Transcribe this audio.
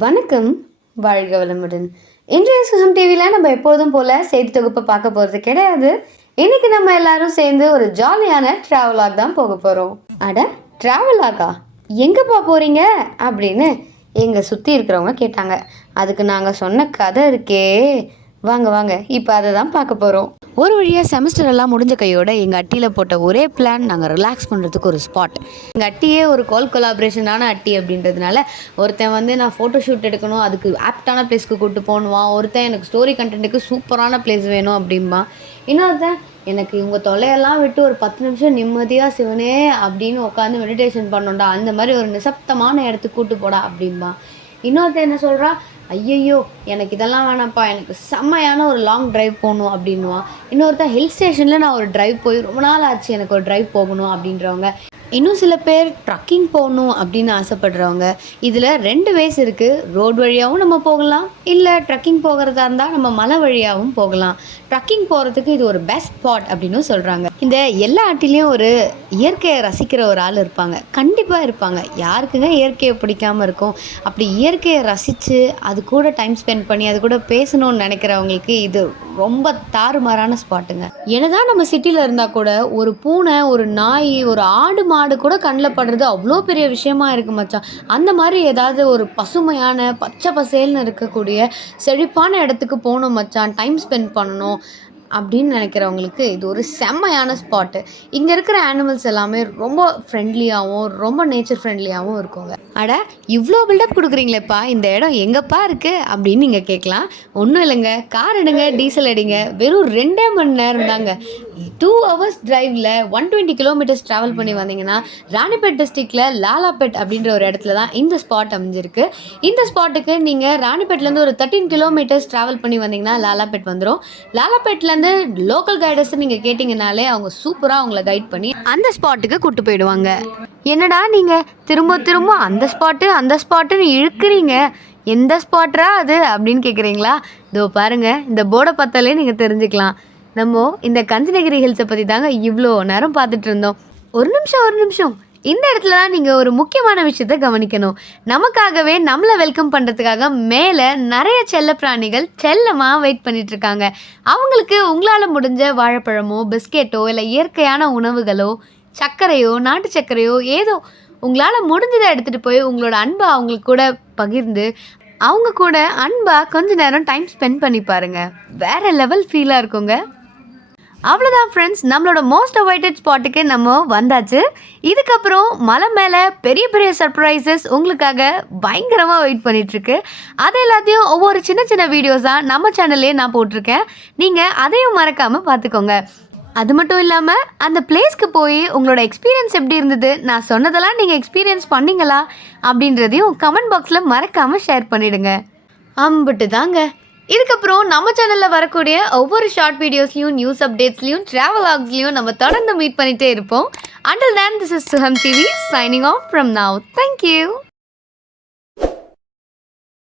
வணக்கம், வாழ்க வளமுடன். இன்றைய சுகம் டிவியில் நம்ம எப்போதும் போல செய்தி தொகுப்பை பார்க்க போகிறது கிடையாது. இன்னைக்கு நம்ம எல்லாரும் சேர்ந்து ஒரு ஜாலியான ட்ராவலாக் தான் போக போகிறோம். அட, ட்ராவலாகா? எங்கேப்பா போகிறீங்க அப்படின்னு எங்கள் சுற்றி இருக்கிறவங்க கேட்டாங்க. அதுக்கு நாங்கள் சொன்ன கதை இருக்கே, வாங்க வாங்க இப்போ அதை தான் பார்க்க போகிறோம். ஒரு வழியாக செமஸ்டர் எல்லாம் முடிஞ்ச கையோட எங்கள் அட்டியில் போட்ட ஒரே பிளான், நாங்கள் ரிலாக்ஸ் பண்ணுறதுக்கு ஒரு ஸ்பாட். எங்கள் அட்டியே ஒரு கொலாபரேஷனான அட்டி அப்படின்றதுனால ஒருத்தன் வந்து நான் ஃபோட்டோ ஷூட் எடுக்கணும், அதுக்கு ஆப்டான பிளேஸ்க்கு கூப்பிட்டு போகணுவான். ஒருத்தன் எனக்கு ஸ்டோரி கண்டென்ட்டுக்கு சூப்பரான பிளேஸ் வேணும் அப்படின்பா. இன்னொருத்தன் எனக்கு இவங்க தொல்லையெல்லாம் விட்டு ஒரு 10 நிமிஷம் நிம்மதியாக சிவனே அப்படின்னு உட்காந்து மெடிடேஷன் பண்ணோண்டா, அந்த மாதிரி ஒரு நிசப்தமான இடத்துக்கு கூப்பிட்டு போடா அப்படின்பா. இன்னொருத்தன் என்ன சொல்கிறா, ஐயையோ எனக்கு இதெல்லாம் வேணாம்ப்பா, எனக்கு செம்மையான ஒரு லாங் ட்ரைவ் போகணும் அப்படின்வான். இன்னொருத்தன் ஹில் ஸ்டேஷனில் நான் ஒரு ட்ரைவ் போய் ரொம்ப நாள் ஆச்சு, எனக்கு ஒரு ட்ரைவ் போகணும் அப்படின்றவங்க. இன்னும் சில பேர் ட்ரக்கிங் போகணும் அப்படின்னு ஆசைப்படுறவங்க. இதில் 2 வேஸ் இருக்குது. ரோடு வழியாகவும் நம்ம போகலாம், இல்லை ட்ரக்கிங் போகிறதா இருந்தால் நம்ம மலை வழியாகவும் போகலாம். ட்ரக்கிங் போகிறதுக்கு இது ஒரு பெஸ்ட் ஸ்பாட் அப்படின்னு சொல்கிறாங்க. இந்த எல்லா ஆட்டிலையும் ஒரு இயற்கையை ரசிக்கிற ஒரு ஆள் இருப்பாங்க, கண்டிப்பாக இருப்பாங்க. யாருக்குங்க இயற்கையை பிடிக்காமல் இருக்கும்? அப்படி இயற்கையை ரசித்து அது கூட டைம் ஸ்பெண்ட் பண்ணி அது கூட பேசணும்னு நினைக்கிறவங்களுக்கு இது ரொம்ப தாறுமாறான ஸ்பாட்டுங்க. என்னதான் நம்ம சிட்டியில் இருந்தால் கூட ஒரு பூனை, ஒரு நாய், ஒரு ஆடு மாடு கூட கண்ணில் படுறது அவ்வளோ பெரிய விஷயமா இருக்குது மச்சான். அந்த மாதிரி ஏதாவது ஒரு பசுமையான பச்சை பசேல்னு இருக்கக்கூடிய செழிப்பான இடத்துக்கு போகணும் மச்சான், டைம் ஸ்பெண்ட் பண்ணணும் அப்படின்னு நினைக்கிறவங்களுக்கு இது ஒரு செம்மையான ஸ்பாட்டு. இங்கே இருக்கிற அனிமல்ஸ் எல்லாமே ரொம்ப ஃப்ரெண்ட்லியாகவும் ரொம்ப நேச்சர் ஃப்ரெண்ட்லியாகவும் இருக்குங்க. அட, இவ்வளோ பில்டப் கொடுக்குறீங்களேப்பா, இந்த இடம் எங்கப்பா இருக்குது அப்படின்னு நீங்கள் கேட்கலாம். ஒன்றும் இல்லைங்க, கார் எடுங்க, டீசல் அடிங்க, வெறும் 2 மணி நேரம் தாங்க. 2 hours டிரைவில் 120 கிலோமீட்டர்ஸ் ட்ராவல் பண்ணி வந்தீங்கன்னா ராணிப்பேட் டிஸ்ட்ரிக்டில் லாலாபேட் அப்படின்ற ஒரு இடத்துல தான் இந்த ஸ்பாட் அமைஞ்சிருக்கு. இந்த ஸ்பாட்டுக்கு நீங்கள் ராணிப்பேட்லேருந்து ஒரு 13 கிலோமீட்டர்ஸ் ட்ராவல் பண்ணி வந்தீங்கன்னா லாலாபேட் வந்துடும். லாலாபேட்லேருந்து லோக்கல் கைடர்ஸ் நீங்கள் கேட்டிங்கனாலே அவங்க சூப்பராக அவங்கள கைட் பண்ணி அந்த ஸ்பாட்டுக்கு கூட்டு போயிடுவாங்க. என்னடா நீங்கள் திரும்ப திரும்ப அந்த ஸ்பாட்டுன்னு இழுக்கிறீங்க, எந்த ஸ்பாட்டா அது அப்படின்னு கேட்குறீங்களா? இதோ பாருங்கள், இந்த போர்டை பார்த்தாலே நீங்கள் தெரிஞ்சுக்கலாம். நம்ம இந்த கஞ்சனகிரி ஹில்ஸை பற்றி தாங்க இவ்வளோ நேரம் பார்த்துட்டு இருந்தோம். ஒரு நிமிஷம், இந்த இடத்துல தான் நீங்கள் ஒரு முக்கியமான விஷயத்தை கவனிக்கணும். நமக்காகவே நம்மளை வெல்கம் பண்ணுறதுக்காக மேலே நிறைய செல்ல பிராணிகள் செல்லமாக வெயிட் பண்ணிட்டு இருக்காங்க. அவங்களுக்கு உங்களால் முடிஞ்ச வாழைப்பழமோ பிஸ்கெட்டோ இல்லை இயற்கையான உணவுகளோ சர்க்கரையோ நாட்டு சர்க்கரையோ ஏதோ உங்களால் முடிஞ்சதை எடுத்துகிட்டு போய் உங்களோட அன்பை அவங்களுக்கு கூட பகிர்ந்து அவங்க கூட அன்பாக கொஞ்ச நேரம் டைம் ஸ்பெண்ட் பண்ணி பாருங்கள். வேறு லெவல் ஃபீலாக இருக்குங்க. அவ்வளோதான் ஃப்ரெண்ட்ஸ், நம்மளோட மோஸ்ட் அவாய்டட் ஸ்பாட்டுக்கு நம்ம வந்தாச்சு. இதுக்கப்புறம் மலை மேலே பெரிய பெரிய சர்ப்ரைசஸ் உங்களுக்காக பயங்கரமாக வெயிட் பண்ணிகிட்ருக்கு. அது எல்லாத்தையும் ஒவ்வொரு சின்ன சின்ன வீடியோஸாக நம்ம சேனல்லே நான் போட்டிருக்கேன். நீங்கள் அதையும் மறக்காமல் பார்த்துக்கோங்க. அது மட்டும் இல்லாமல் அந்த பிளேஸ்க்கு போய் உங்களோட எக்ஸ்பீரியன்ஸ் எப்படி இருந்தது, நான் சொன்னதெல்லாம் நீங்கள் எக்ஸ்பீரியன்ஸ் பண்ணிங்களா அப்படின்றதையும் கமெண்ட் பாக்ஸில் மறக்காமல் ஷேர் பண்ணிவிடுங்க. அம்பிட்டு தாங்க. இதுக்கப்புறம் நம்ம சேனலில் வரக்கூடிய ஒவ்வொரு ஷார்ட் வீடியோஸ்லையும் நியூஸ் அப்டேட்ஸ்லையும் ட்ராவலாக்ஸ்லையும் நம்ம தொடர்ந்து மீட் பண்ணிகிட்டே இருப்போம். Until then, this is Suham TV signing off from now. Thank you.